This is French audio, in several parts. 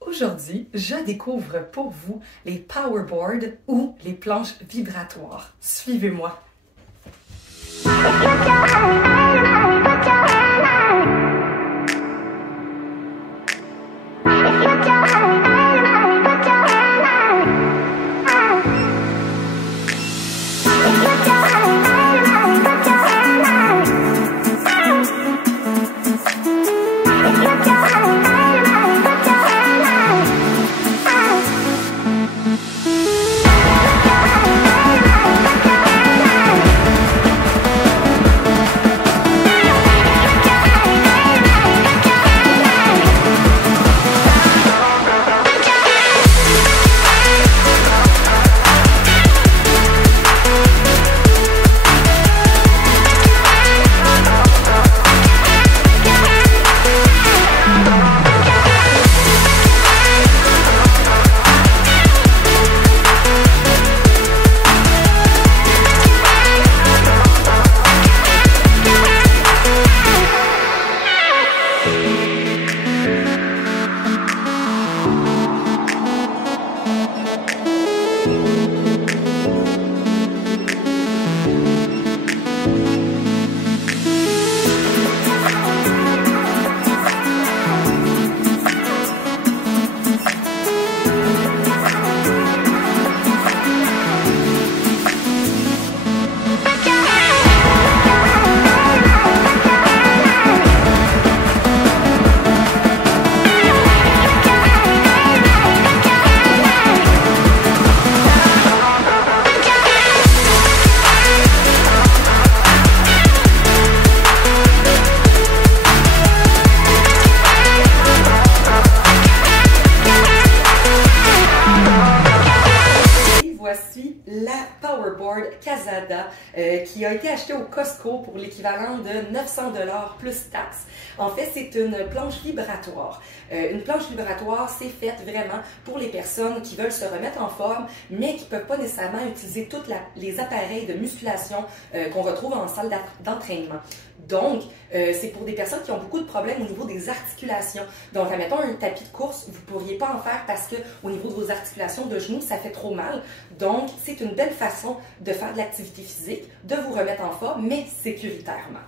Aujourd'hui, je découvre pour vous les powerboards ou les planches vibratoires. Suivez-moi. Voici la Powerboard Casada qui a été achetée au Costco pour l'équivalent de 900 $ plus taxes. En fait, c'est une planche vibratoire. Une planche vibratoire, c'est faite vraiment pour les personnes qui veulent se remettre en forme, mais qui ne peuvent pas nécessairement utiliser tous les appareils de musculation qu'on retrouve en salle d'entraînement. Donc, c'est pour des personnes qui ont beaucoup de problèmes au niveau des articulations. Donc, admettons un tapis de course, vous ne pourriez pas en faire parce que au niveau de vos articulations de genoux, ça fait trop mal. Donc, c'est une belle façon de faire de l'activité physique, de vous remettre en forme, mais sécuritairement.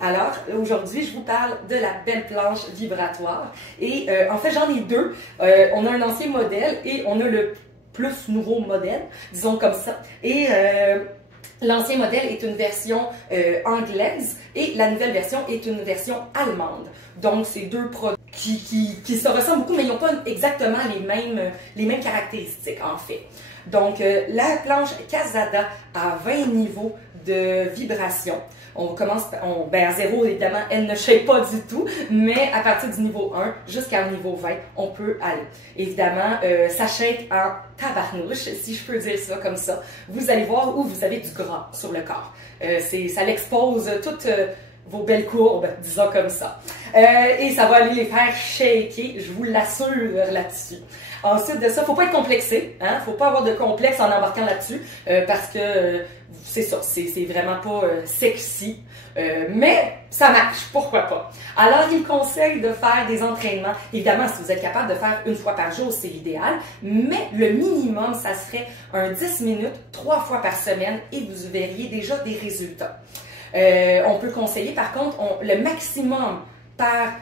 Alors, aujourd'hui, je vous parle de la belle planche vibratoire. Et en fait, j'en ai deux. On a un ancien modèle et on a le plus nouveau modèle, disons comme ça. Et l'ancien modèle est une version anglaise et la nouvelle version est une version allemande. Donc, c'est deux produits qui se ressemblent beaucoup, mais ils n'ont pas exactement les mêmes caractéristiques, en fait. Donc, la planche Casada a 20 niveaux de vibration. On commence, à 0, évidemment, elle ne shake pas du tout, mais à partir du niveau 1 jusqu'au niveau 20, on peut aller. Évidemment, ça shake en tabarnouche, si je peux dire ça comme ça. Vous allez voir où vous avez du gras sur le corps. Ça l'expose toutes vos belles courbes, disons comme ça. Et ça va aller les faire shaker, je vous l'assure là-dessus. Ensuite de ça, faut pas être complexé, hein? Faut pas avoir de complexe en embarquant là-dessus, parce que c'est ça, c'est vraiment pas sexy, mais ça marche, pourquoi pas. Alors, il conseille de faire des entraînements. Évidemment, si vous êtes capable de faire une fois par jour, c'est l'idéal, mais le minimum, ça serait un 10 minutes, 3 fois par semaine, et vous verriez déjà des résultats. On peut conseiller, par contre, le maximum par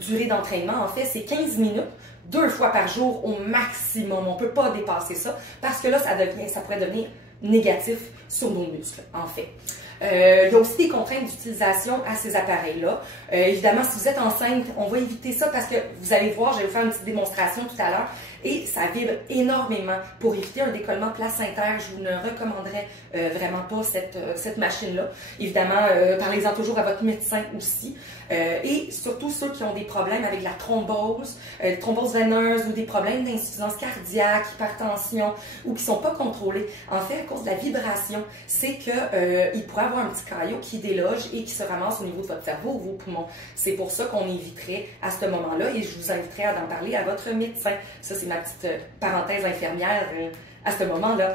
durée d'entraînement, en fait, c'est 15 minutes, 2 fois par jour au maximum. On ne peut pas dépasser ça parce que là, ça pourrait devenir négatif sur nos muscles, en fait. Il y a aussi des contraintes d'utilisation à ces appareils-là. Évidemment, si vous êtes enceinte, on va éviter ça parce que vous allez voir, je vais vous faire une petite démonstration tout à l'heure, et ça vibre énormément. Pour éviter un décollement placentaire, je vous ne recommanderais vraiment pas cette machine-là. Évidemment, parlez-en toujours à votre médecin aussi. Et surtout ceux qui ont des problèmes avec la thrombose veineuse ou des problèmes d'insuffisance cardiaque, hypertension, ou qui ne sont pas contrôlés. En fait, à cause de la vibration, c'est qu'il pourrait avoir un petit caillot qui déloge et qui se ramasse au niveau de votre cerveau ou vos poumons. C'est pour ça qu'on éviterait à ce moment-là, et je vous inviterais à en parler à votre médecin. Ça, c'est ma petite parenthèse infirmière à ce moment-là.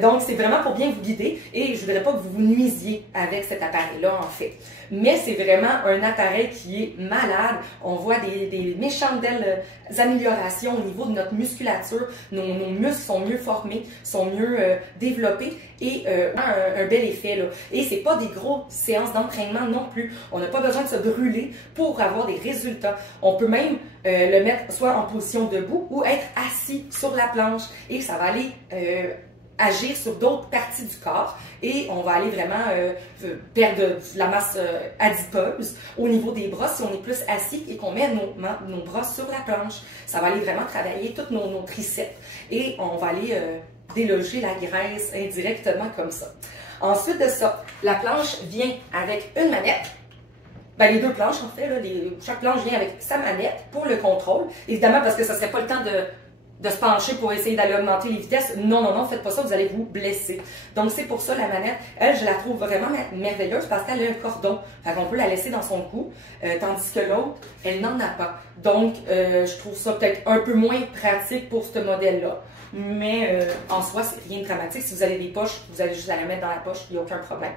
Donc, c'est vraiment pour bien vous guider et je voudrais pas que vous vous nuisiez avec cet appareil-là, en fait. Mais c'est vraiment un appareil qui est malade. On voit des méchantes belles améliorations au niveau de notre musculature. Nos muscles sont mieux formés, sont mieux développés et un bel effet, là. Et c'est pas des grosses séances d'entraînement non plus. On n'a pas besoin de se brûler pour avoir des résultats. On peut même le mettre soit en position debout ou être assis sur la planche et ça va aller agir sur d'autres parties du corps et on va aller vraiment perdre de la masse adipeuse au niveau des bras si on est plus assis et qu'on met nos bras sur la planche. Ça va aller vraiment travailler tous nos triceps et on va aller déloger la graisse indirectement comme ça. Ensuite de ça, la planche vient avec une manette. Ben, les deux planches, en fait, là, chaque planche vient avec sa manette pour le contrôle. Évidemment, parce que ça ne serait pas le temps de se pencher pour essayer d'aller augmenter les vitesses. Non, non, non, faites pas ça, vous allez vous blesser. Donc, c'est pour ça, la manette, elle, je la trouve vraiment merveilleuse parce qu'elle a un cordon. Fait qu'on peut la laisser dans son cou, tandis que l'autre, elle n'en a pas. Donc, je trouve ça peut-être un peu moins pratique pour ce modèle-là. Mais en soi, c'est rien de dramatique. Si vous avez des poches, vous allez juste la mettre dans la poche, il n'y a aucun problème.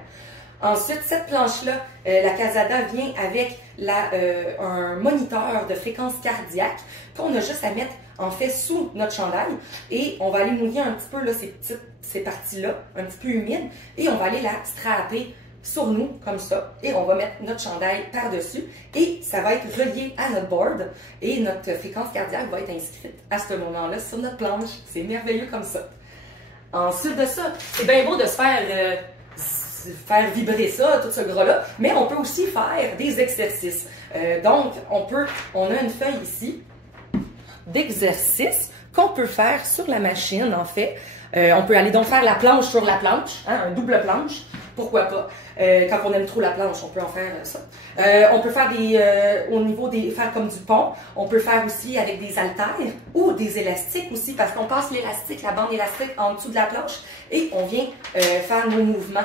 Ensuite, cette planche-là, la Casada vient avec un moniteur de fréquence cardiaque qu'on a juste à mettre en fait sous notre chandail et on va aller mouiller un petit peu là, ces parties-là, un petit peu humides, et on va aller la strapper sur nous comme ça et on va mettre notre chandail par-dessus et ça va être relié à notre board et notre fréquence cardiaque va être inscrite à ce moment-là sur notre planche. C'est merveilleux comme ça. Ensuite de ça, c'est bien beau de se faire vibrer ça, tout ce gras-là, mais on peut aussi faire des exercices. Donc, on a une feuille ici d'exercices qu'on peut faire sur la machine, en fait. On peut aller donc faire la planche sur la planche, hein, un double planche, pourquoi pas. Quand on aime trop la planche, on peut en faire ça. On peut faire au niveau faire comme du pont. On peut faire aussi avec des haltères ou des élastiques aussi, parce qu'on passe l'élastique, la bande élastique en dessous de la planche et on vient faire nos mouvements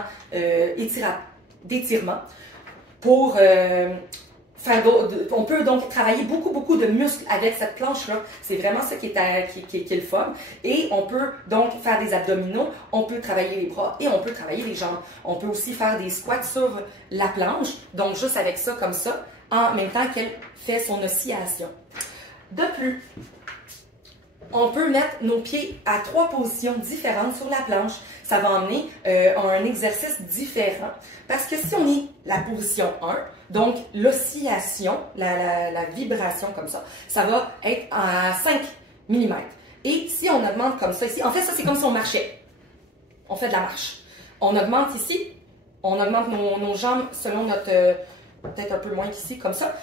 d'étirement pour on peut donc travailler beaucoup de muscles avec cette planche-là. C'est vraiment ça qui est le fun. Et on peut donc faire des abdominaux, on peut travailler les bras et on peut travailler les jambes. On peut aussi faire des squats sur la planche, donc juste avec ça comme ça, en même temps qu'elle fait son oscillation. De plus, on peut mettre nos pieds à 3 positions différentes sur la planche. Ça va emmener un exercice différent. Parce que si on est la position 1, donc l'oscillation, la vibration comme ça va être à 5 mm. Et si on augmente comme ça ici, en fait ça c'est comme si on marchait. On fait de la marche. On augmente ici, on augmente nos jambes selon notre, peut-être un peu moins qu'ici, comme ça,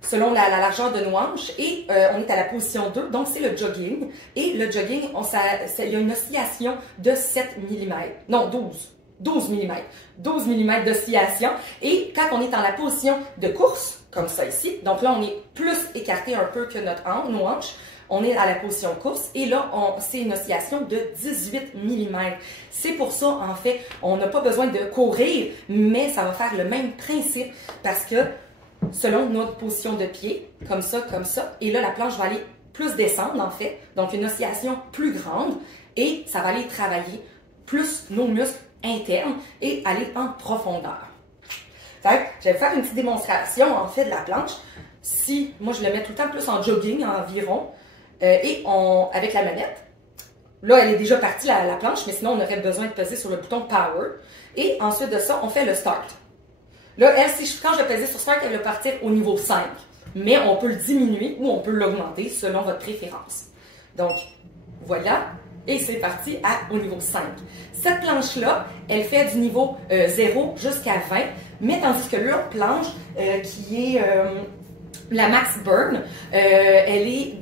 selon la largeur de nos hanches et on est à la position 2, donc c'est le jogging. Et le jogging, il y a une oscillation de 7 mm, non 12 mm, 12 mm d'oscillation. Et quand on est dans la position de course, comme ça ici, donc là on est plus écarté un peu que nos hanches, on est à la position course et là c'est une oscillation de 18 mm. C'est pour ça en fait, on n'a pas besoin de courir, mais ça va faire le même principe parce que selon notre position de pied, comme ça, et là la planche va aller plus descendre en fait, donc une oscillation plus grande et ça va aller travailler plus nos muscles internes et aller en profondeur. Fait, je vais faire une petite démonstration en fait de la planche. Si, moi je le mets tout le temps plus en jogging environ et avec la manette. Là elle est déjà partie la planche, mais sinon on aurait besoin de peser sur le bouton Power et ensuite de ça on fait le Start. Là, elle, quand je vais peser sur Start, elle va partir au niveau 5. Mais on peut le diminuer ou on peut l'augmenter selon votre préférence. Donc, voilà. Et c'est parti au niveau 5. Cette planche-là, elle fait du niveau 0 jusqu'à 20. Mais tandis que l'autre planche, qui est la Max Burn, elle est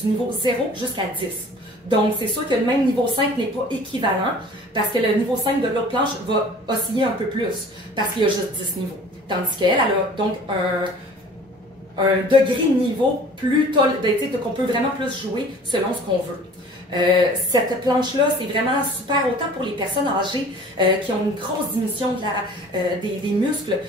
du niveau 0 jusqu'à 10. Donc, c'est sûr que le même niveau 5 n'est pas équivalent parce que le niveau 5 de l'autre planche va osciller un peu plus parce qu'il y a juste 10 niveaux. Tandis qu'elle, elle a donc un degré de niveau plus qu'on peut vraiment plus jouer selon ce qu'on veut. Cette planche-là, c'est vraiment super autant pour les personnes âgées qui ont une grosse diminution des muscles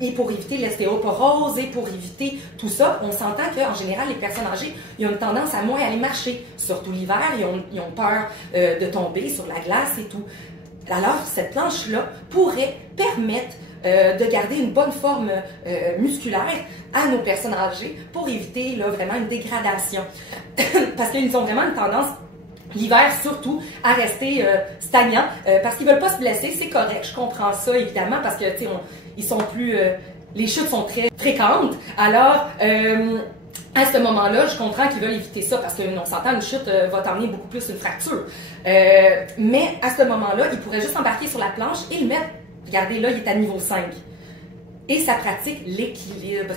et pour éviter l'ostéoporose et pour éviter tout ça. On s'entend qu'en général, les personnes âgées, ils ont une tendance à moins aller marcher, surtout l'hiver, ils ont peur de tomber sur la glace et tout. Alors, cette planche-là pourrait permettre de garder une bonne forme musculaire à nos personnes âgées pour éviter là, vraiment une dégradation. Parce qu'ils ont vraiment une tendance, l'hiver surtout, à rester stagnants parce qu'ils veulent pas se blesser. C'est correct, je comprends ça évidemment parce que ils sont plus, les chutes sont très fréquentes. Alors à ce moment-là, je comprends qu'ils veulent éviter ça parce qu'on s'entend, une chute va t'emmener beaucoup plus une fracture. Mais à ce moment-là, ils pourraient juste embarquer sur la planche et le mettre. Regardez, là, il est à niveau 5. Et ça pratique l'équilibre.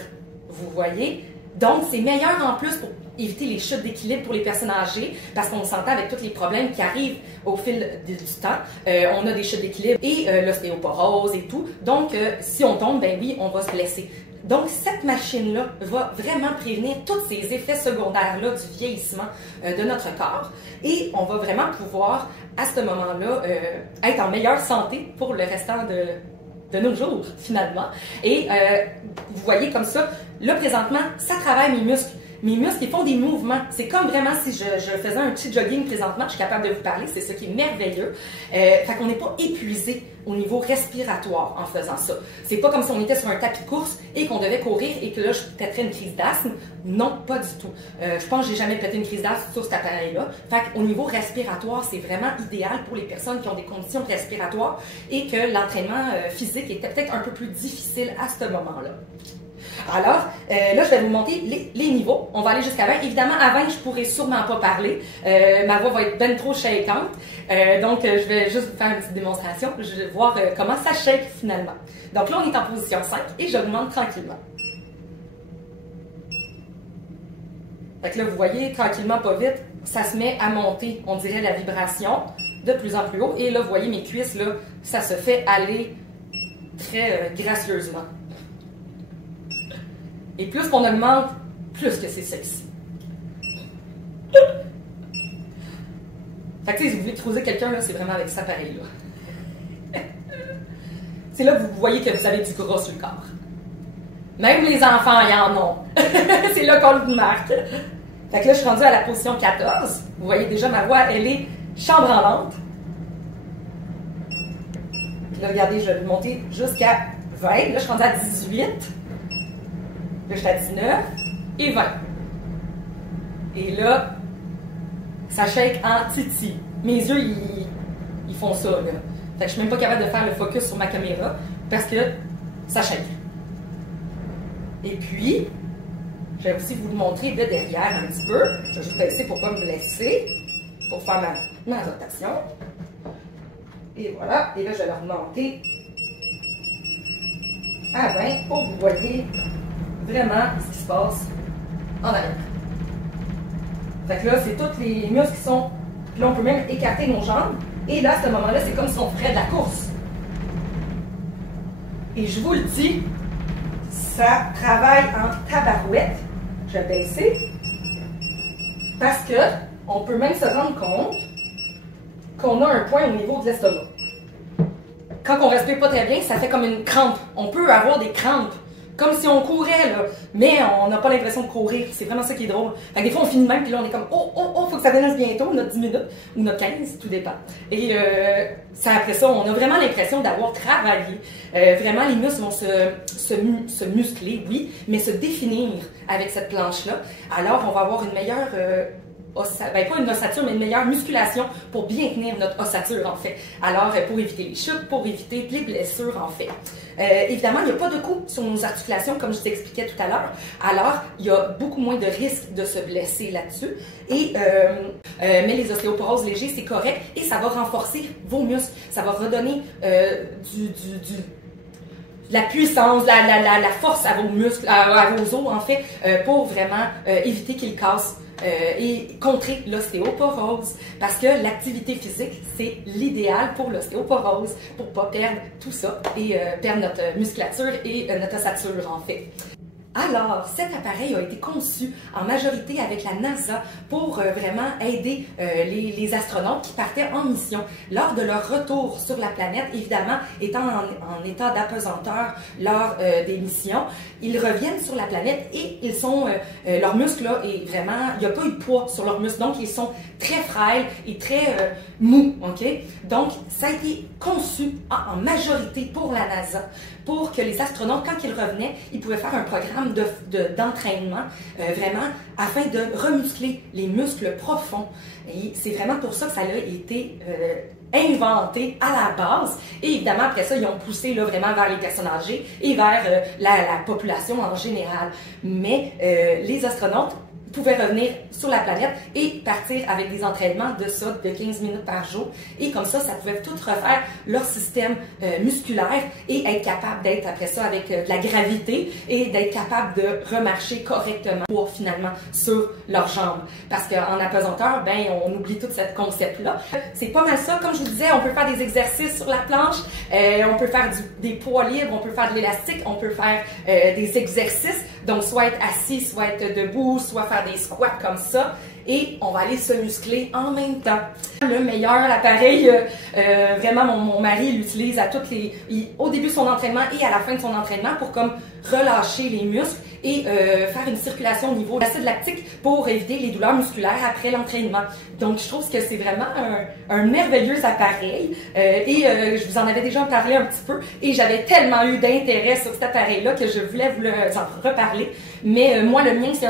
Vous voyez? Donc, c'est meilleur en plus pour éviter les chutes d'équilibre pour les personnes âgées, parce qu'on s'entend avec tous les problèmes qui arrivent au fil du temps. On a des chutes d'équilibre et l'ostéoporose et tout. Donc, si on tombe, ben oui, on va se blesser. Donc, cette machine-là va vraiment prévenir tous ces effets secondaires-là du vieillissement de notre corps. Et on va vraiment pouvoir, à ce moment-là, être en meilleure santé pour le restant de nos jours, finalement. Et vous voyez comme ça, là, présentement, ça travaille mes muscles. Mes muscles, ils font des mouvements. C'est comme vraiment si je faisais un petit jogging présentement, je suis capable de vous parler, c'est ça qui est merveilleux. Fait qu'on n'est pas épuisé au niveau respiratoire en faisant ça. C'est pas comme si on était sur un tapis de course et qu'on devait courir et que là, je pèterais une crise d'asthme. Non, pas du tout. Je pense que j'ai jamais pété une crise d'asthme sur cet appareil-là. Fait qu'au niveau respiratoire, c'est vraiment idéal pour les personnes qui ont des conditions respiratoires et que l'entraînement physique était peut-être un peu plus difficile à ce moment-là. Alors, là, je vais vous monter les niveaux. On va aller jusqu'à 20. Évidemment, à 20, je pourrai sûrement pas parler. Ma voix va être ben trop shakante. Donc, je vais juste vous faire une petite démonstration. Je vais voir comment ça shake finalement. Donc là, on est en position 5 et j'augmente tranquillement. Fait que là, vous voyez, tranquillement, pas vite, ça se met à monter, on dirait la vibration, de plus en plus haut. Et là, vous voyez, mes cuisses, là, ça se fait aller très gracieusement. Et plus qu'on augmente, plus que c'est sexy. Fait que, tu sais, si vous voulez creuser quelqu'un, là, c'est vraiment avec cet appareil-là. C'est là que vous voyez que vous avez du gras sur le corps. Même les enfants, ils en ont. C'est là qu'on le marque. Fait que là, je suis rendue à la position 14. Vous voyez déjà, ma voix, elle est chambranlante. Puis là, regardez, je vais vous monter jusqu'à 20. Là, je suis rendue à 18. Là, je suis à 19 et 20. Et là, ça shake en titi. Mes yeux, ils font ça, là. Fait que je suis même pas capable de faire le focus sur ma caméra parce que ça shake. Et puis, je vais aussi vous le montrer de derrière un petit peu. Je vais juste baisser pour pas me blesser, pour faire ma rotation. Et voilà. Et là, je vais le remonter à 20 pour que vous voyez vraiment ce qui se passe en arrière. Fait que là, c'est tous les muscles qui sont... Puis là, on peut même écarter nos jambes. Et là, à ce moment-là, c'est comme si on ferait de la course. Et je vous le dis, ça travaille en tabarouette. Je vais baisser. Parce que on peut même se rendre compte qu'on a un point au niveau de l'estomac. Quand on ne respire pas très bien, ça fait comme une crampe. On peut avoir des crampes. Comme si on courait, là. Mais on n'a pas l'impression de courir. C'est vraiment ça qui est drôle. Fait que des fois, on finit de même, puis là, on est comme, faut que ça finisse bientôt, notre 10 minutes, ou notre 15, tout dépend. Et après ça, on a vraiment l'impression d'avoir travaillé. Vraiment, les muscles vont se muscler, oui, mais se définir avec cette planche-là. Alors, on va avoir une meilleure... pas une ossature, mais une meilleure musculation pour bien tenir notre ossature, en fait. Alors, pour éviter les chutes, pour éviter les blessures, en fait. Évidemment, il n'y a pas de coup sur nos articulations, comme je t'expliquais tout à l'heure. Alors, il y a beaucoup moins de risques de se blesser là-dessus. Mais les ostéoporoses légers, c'est correct et ça va renforcer vos muscles. Ça va redonner la puissance, la force à vos muscles, à vos os, en fait, pour vraiment éviter qu'ils cassent. Et contrer l'ostéoporose parce que l'activité physique, c'est l'idéal pour l'ostéoporose, pour pas perdre tout ça et perdre notre musculature et notre ossature, en fait. Alors, cet appareil a été conçu en majorité avec la NASA pour vraiment aider les astronautes qui partaient en mission. Lors de leur retour sur la planète, évidemment, étant en état d'apesanteur lors des missions, ils reviennent sur la planète et ils sont, leurs muscles, là, et vraiment, il n'y a pas eu de poids sur leurs muscles, donc ils sont très frêles et très mous, ok? Donc, ça a été conçu en majorité pour la NASA, pour que les astronautes, quand ils revenaient, ils pouvaient faire un programme d'entraînement, vraiment, afin de remuscler les muscles profonds. Et c'est vraiment pour ça que ça a été inventé à la base. Et évidemment, après ça, ils ont poussé là, vraiment vers les personnes âgées et vers la population en général. Mais les astronautes pouvaient revenir sur la planète et partir avec des entraînements de 15 minutes par jour. Et comme ça pouvait tout refaire leur système musculaire et être capable d'être après ça avec de la gravité et d'être capable de remarcher correctement pour finalement sur leurs jambes. Parce qu'en apesanteur, ben, on oublie tout ce concept-là. C'est pas mal ça. Comme je vous disais, on peut faire des exercices sur la planche, on peut faire des poids libres, on peut faire de l'élastique, on peut faire des exercices. Donc, soit être assis, soit être debout, soit faire des squats comme ça. Et on va aller se muscler en même temps. Le meilleur appareil, vraiment mon mari l'utilise à au début de son entraînement et à la fin de son entraînement pour comme relâcher les muscles et faire une circulation au niveau de l'acide lactique pour éviter les douleurs musculaires après l'entraînement. Donc je trouve que c'est vraiment un merveilleux appareil je vous en avais déjà parlé un petit peu et j'avais tellement eu d'intérêt sur cet appareil-là que je voulais vous en reparler. Mais moi, le mien, c'est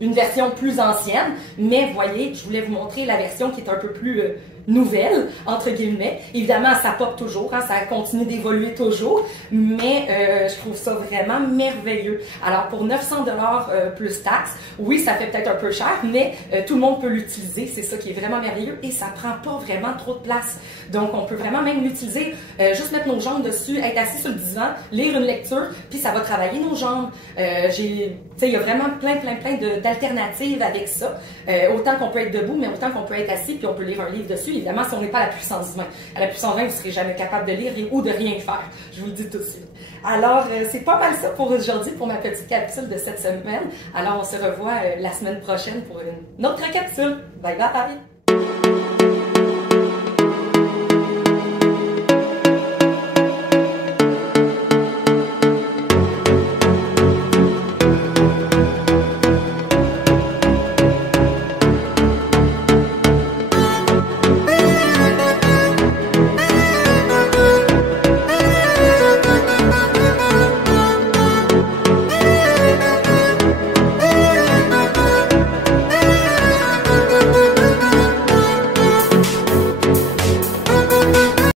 une version plus ancienne, mais vous voyez, je voulais vous montrer la version qui est un peu plus nouvelle, entre guillemets. Évidemment, ça pop toujours, hein, ça continue d'évoluer toujours, mais je trouve ça vraiment merveilleux. Alors, pour 900 $ plus taxes, oui, ça fait peut-être un peu cher, mais tout le monde peut l'utiliser, c'est ça qui est vraiment merveilleux, et ça prend pas vraiment trop de place. Donc, on peut vraiment même l'utiliser, juste mettre nos jambes dessus, être assis sur le divan, lire une lecture, puis ça va travailler nos jambes. Il y a vraiment plein d'alternatives avec ça. Autant qu'on peut être debout, mais autant qu'on peut être assis, puis on peut lire un livre dessus. Évidemment, si on n'est pas à la puissance 20. À la puissance 20, vous ne serez jamais capable de lire ou de rien faire. Je vous le dis tout de suite. Alors, c'est pas mal ça pour aujourd'hui, pour ma petite capsule de cette semaine. Alors, on se revoit la semaine prochaine pour une autre capsule. Bye bye!